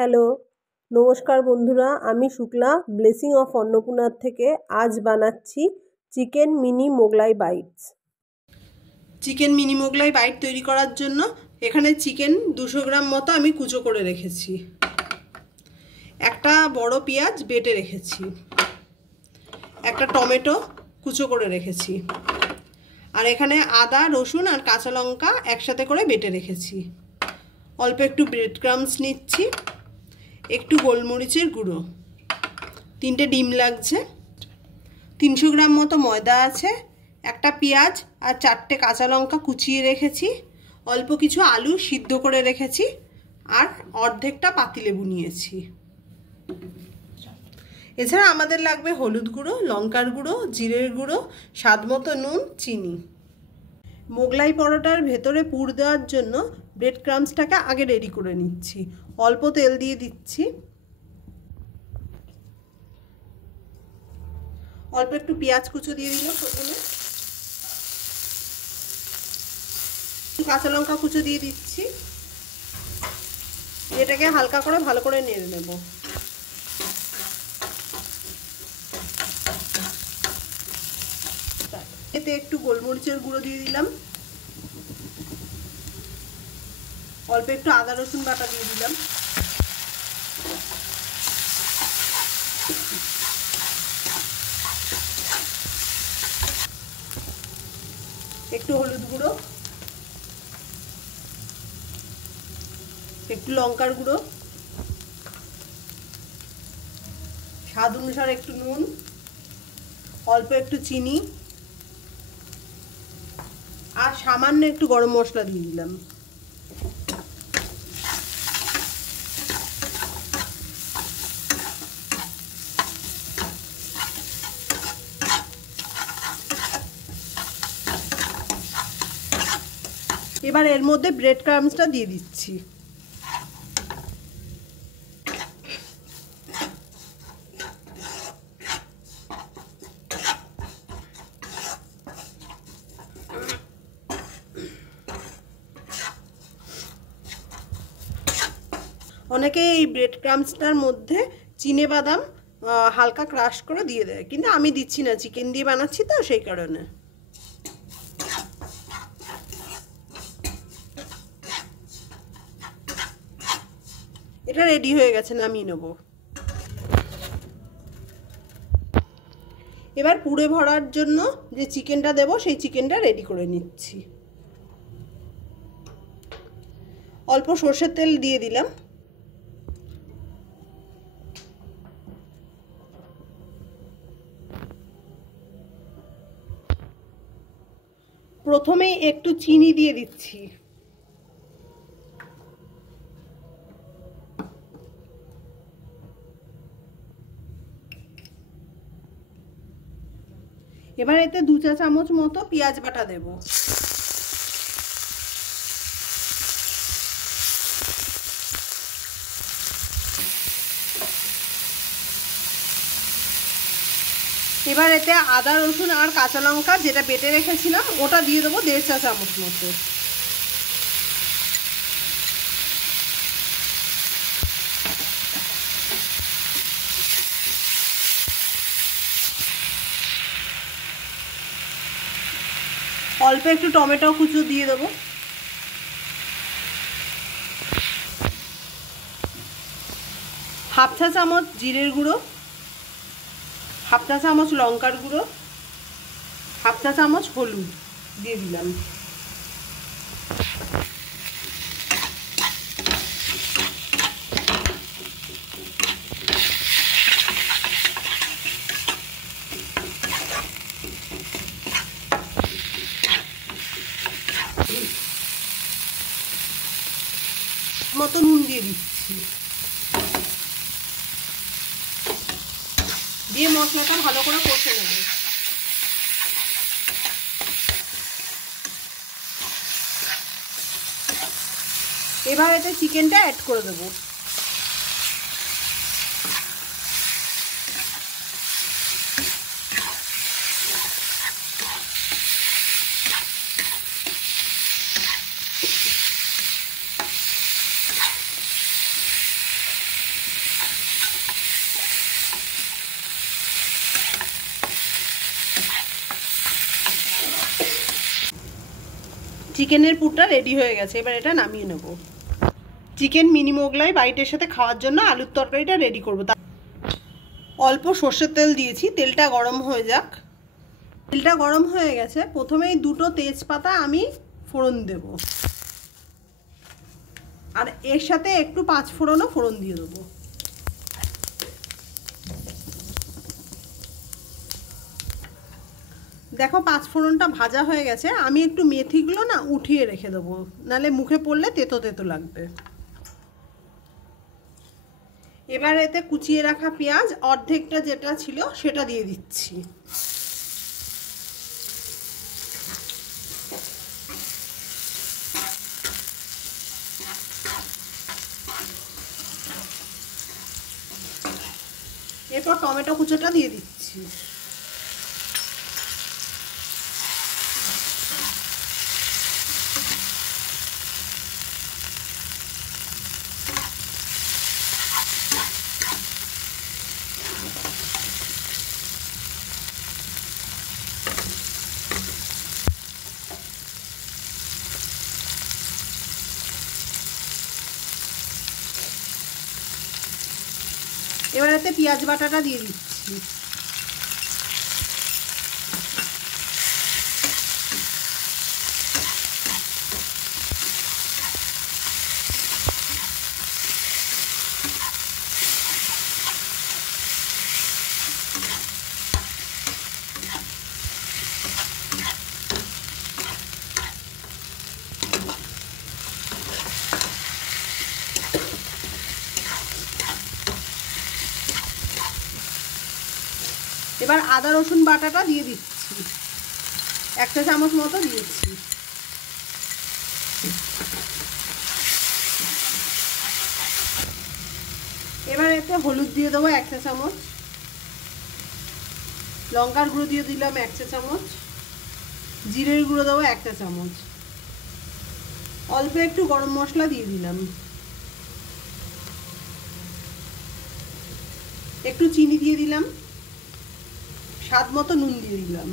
Hello, নমস্কার বন্ধুরা, আমি শুক্লা ব্লেসিং অফ অন্নপূর্ণার থেকে আজ বানাচ্ছি chicken mini Mughlai bites. Chicken mini Mughlai bite তৈরি করার জন্য এখানে চিকেন 200 গ্রাম মতো আমি কুচো করে রেখেছি, একটা বড় পেঁয়াজ বেটে রেখেছি, একটা টমেটো কুচো করে রেখেছি, আর এখানে আদা রসুন আর কাঁচা লঙ্কা একসাথে করে বেটে রেখেছি। অল্প একটু ব্রেড ক্রাম্বস নিচ্ছি, একটু গোলমরিচের গুঁড়ো, 3টে ডিম লাগছে, 300 গ্রাম মতো ময়দা আছে, একটা পেঁয়াজ আর 4টে কাঁচা লঙ্কা কুচিয়ে রেখেছি, অল্প কিছু আলু সিদ্ধ করে রেখেছি, আর অর্ধেকটা পাতিলেবু নিয়েছি। এছাড়া আমাদের লাগবে হলুদ গুঁড়ো, লঙ্কার গুঁড়ো, জিরের গুঁড়ো, স্বাদ মতো নুন, চিনি। মোগলাই পরোটার ভেতরে পুর দেওয়ার জন্য ব্রেড ক্রাম্বসটাকে আগে রেডি করে নিচ্ছি। অল্প তেল দিয়ে দিচ্ছি, অল্প একটু পেঁয়াজ কুচো দিয়ে দিলাম, প্রথমে কাঁচা লঙ্কা কুচো দিয়ে দিচ্ছি, এটাকে হালকা করে ভালো করে নেড়ে নেব। এতে একটু গোলমরিচের গুঁড়ো দিয়ে দিলাম, অল্প একটু আদা রসুন বাটা দিয়ে দিলাম, একটু হলুদ গুঁড়ো, একটু লঙ্কার গুঁড়ো, স্বাদ অনুসারে একটু নুন, অল্প একটু চিনি, আর সামান্য একটু গরম মশলা দিয়ে দিলাম। এবার এর মধ্যে ব্রেড ক্রাম্বসটা দিয়ে দিচ্ছি। অনেকে এই ব্রেড ক্রাম্বসটার মধ্যে চিনে বাদাম হালকা ক্রাশ করে দিয়ে দেয়, কিন্তু আমি দিচ্ছি না, চিকেন দিয়ে বানাচ্ছি তো সেই কারণে। এটা রেডি হয়ে গেছে, নামিয়ে নেব। এবার পুরে ভরার জন্য যে চিকেনটা দেব সেই চিকেনটা রেডি করে নিচ্ছি। অল্প সর্ষের তেল দিয়ে দিলাম, প্রথমেই একটু চিনি দিয়ে দিচ্ছি, এবার এতে 2 চা চামচ মতো পেঁয়াজ বাটা দেব, এবার এতে আদা রসুন আর কাঁচা লঙ্কা যেটা বেটে রেখেছিলাম ওটা দিয়ে দেবো 1.5 চা চামচ মতো। অল্প একটু টমেটো কুচো দিয়ে দেবো, হাফ চা চামচ জিরের গুঁড়ো, হাফ চা চামচ লঙ্কার গুঁড়ো, হাফ চা চামচ হলুদ দিয়ে দিলাম। মতো নুন দিয়ে দিচ্ছি, দিয়ে মশলাটা ভালো করে কষে নেব। এবার এতে চিকেনটা অ্যাড করে দেবো। চিকেনের পুরটা রেডি হয়ে গেছে, এবার এটা নামিয়ে নেব। চিকেন মিনি মোগলাই বাইটের সাথে খাওয়ার জন্য আলুর তরকারিটা রেডি করব। অল্প সর্ষের তেল দিয়েছি, তেলটা গরম হয়ে যাক। তেলটা গরম হয়ে গেছে, প্রথমেই 2টো তেজপাতা আমি ফোড়ন দেব, আর এর সাথে একটু 5 ফোড়নও ফোড়ন দিয়ে দেবো। দেখো 5 ফোড়নটা ভাজা হয়ে গেছে, আমি একটু মেথিগুলো না উঠিয়ে রেখে দেবো, নাহলে মুখে পড়লে তেতো তেতো লাগবে। এবার এতে কুচিয়ে রাখা পেঁয়াজ অর্ধেকটা যেটা ছিল সেটা দিয়ে দিচ্ছি। এরপর টমেটো কুচোটা দিয়ে দিচ্ছি। এবার এতে পেঁয়াজ বাটাটা দিয়ে দিচ্ছি। এবার আদা রসুন বাটাটা দিয়ে দিচ্ছি, 1 চা চামচ মতো দিয়েছি। এবার এতে হলুদ দিয়ে দেবো 1 চা চামচ, লঙ্কার গুঁড়ো দিয়ে দিলাম 1 চা চামচ, জিরের গুঁড়ো দেবো 1 চা চামচ, অল্প একটু গরম মশলা দিয়ে দিলাম, একটু চিনি দিয়ে দিলাম, স্বাদ মতো নুন দিয়ে দিলাম।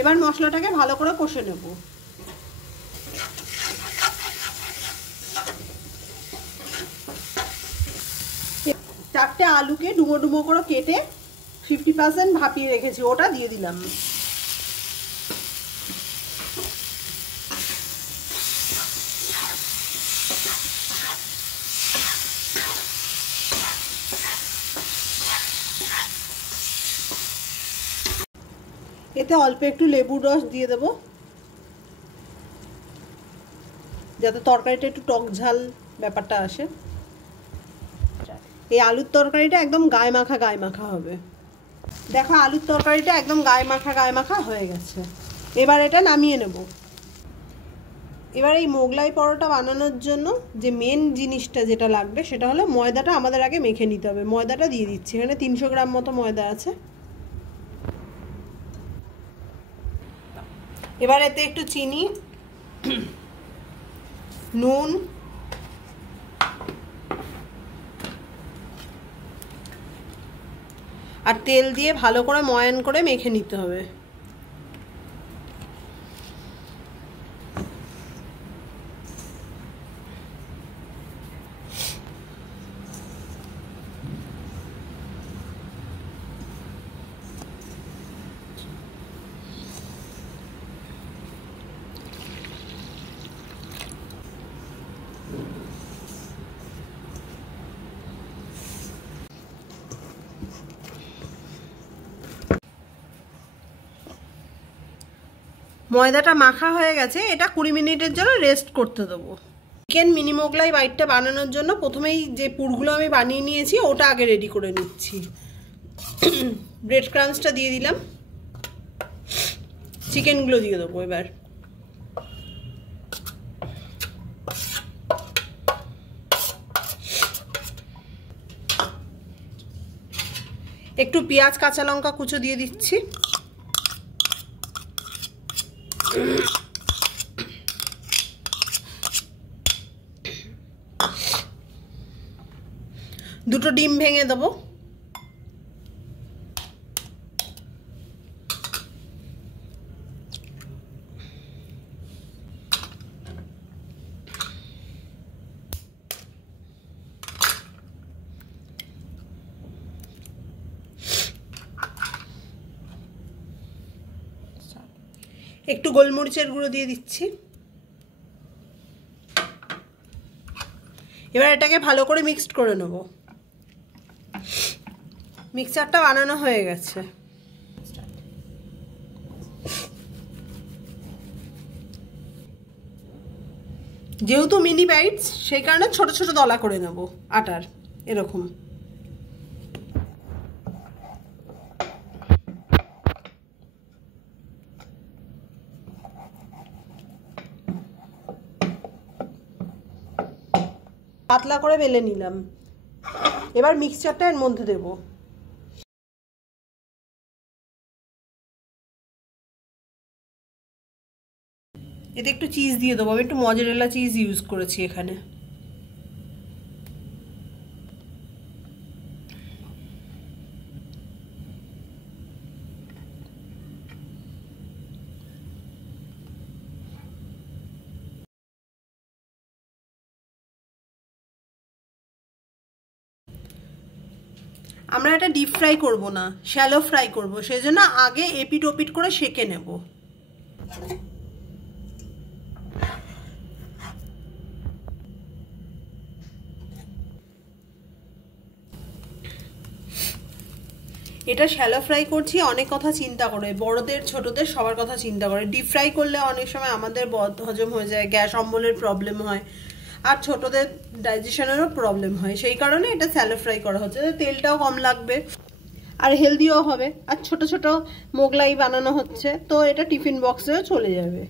এবার মশলাটাকে ভালো করে কষে নেব। চারটে আলুকে ডুমো ডুমো করে কেটে 50% ভাপিয়ে রেখেছি, ওটা দিয়ে দিলাম। এতে অল্প একটু লেবুর রস দিয়ে দেব, যাতে তরকারিটা একটু টক ঝাল ব্যাপারটা আসে। এই আলুর তরকারিটা একদম গায়ে মাখা হবে। দেখো আলুর তরকারিটা একদম গায়ে মাখা হয়ে গেছে। এবার এটা নামিয়ে নেব। এবার এই মোগলাই পরোটা বানানোর জন্য যে মেন জিনিসটা যেটা লাগবে সেটা হলো ময়দাটা আমাদের আগে মেখে নিতে হবে। ময়দাটা দিয়ে দিচ্ছি, এখানে 300 গ্রাম মতো ময়দা আছে। এবার এতে একটু চিনি, নুন, আর তেল দিয়ে ভালো করে ময়ান করে মেখে নিতে হবে। ময়দাটা মাখা হয়ে গেছে, এটা 20 মিনিটের জন্য রেস্ট করতে দেবো। চিকেন মিনি মোগলাই বাইটটা বানানোর জন্য প্রথমেই যে পুরগুলো আমি বানিয়ে নিয়েছি ওটা আগে রেডি করে নিচ্ছি। ব্রেড ক্রাম্বসটা দিয়ে দিলাম, চিকেনগুলো দিয়ে দেবো। এবার একটু পেঁয়াজ কাঁচা লঙ্কা কুচো দিয়ে দিচ্ছি। দুটো ডিম ভেঙে দেবো। একটু গোলমরিচের গুঁড়ো দিয়ে দিচ্ছি। এবার এটাকে ভালো করে মিক্সড করে নেব। মিক্সচারটা বানানো হয়ে গেছে। যেহেতু মিনি বাইটস সেই কারণে ছোট ছোট দলা করে নেব আটার, এরকম। পাতলা করে বেলে নিলাম। এবার মিক্সচারটা এর মধ্যে দেব। এতে একটু চিজ দিয়ে দেবো। আমি একটু মজারেলা চিজ ইউজ করেছি এখানে। আমরা এটা ডিপ ফ্রাই করব না, শ্যালো ফ্রাই করব, সেই জন্য আগে এপিট ওপিট করে সেঁকে নেব। এটা শ্যালো ফ্রাই করছি অনেক কথা চিন্তা করে, বড়দের ছোটদের সবার কথা চিন্তা করে। ডিপ ফ্রাই করলে অনেক সময় আমাদের বদ হজম হয়ে যায়, গ্যাস অম্বলের প্রবলেম হয়, আর ছোটদের ডাইজেশনেরও প্রবলেম হয়। সেই কারণে এটা শ্যালো ফ্রাই করা হচ্ছে। তেলটাও কম লাগবে আর হেলদিও হবে, আর ছোট ছোট মোগলাই বানানো হচ্ছে, তো এটা টিফিন বক্সেও চলে যাবে।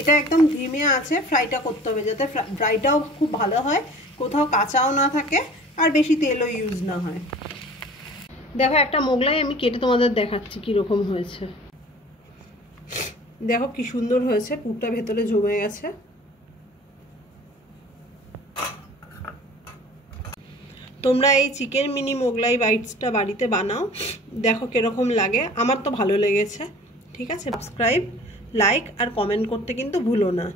এটা একদম ধিমে আছে ফ্রাইটা করতে হবে, যাতে ফ্রাইটাও খুব ভালো হয়, কোথাও কাঁচাও না থাকে, আর বেশি তেলও ইউজ না হয়। দেখো একটা মোগলাই আমি কেটে তোমাদের দেখাচ্ছি কিরকম হয়েছে। দেখো কি সুন্দর হয়েছে, পুরটা ভেতরে জমে গেছে। তোমরা এই চিকেন মিনি মোগলাই বাইটসটা বাড়িতে বানাও, দেখো কিরকম লাগে। আমার তো ভালো লেগেছে। ঠিক আছে, সাবস্ক্রাইব, লাইক আর কমেন্ট করতে কিন্তু ভুলো না।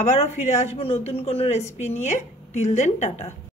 আবারও ফিরে আসবো নতুন কোনো রেসিপি নিয়ে। Till then, tata.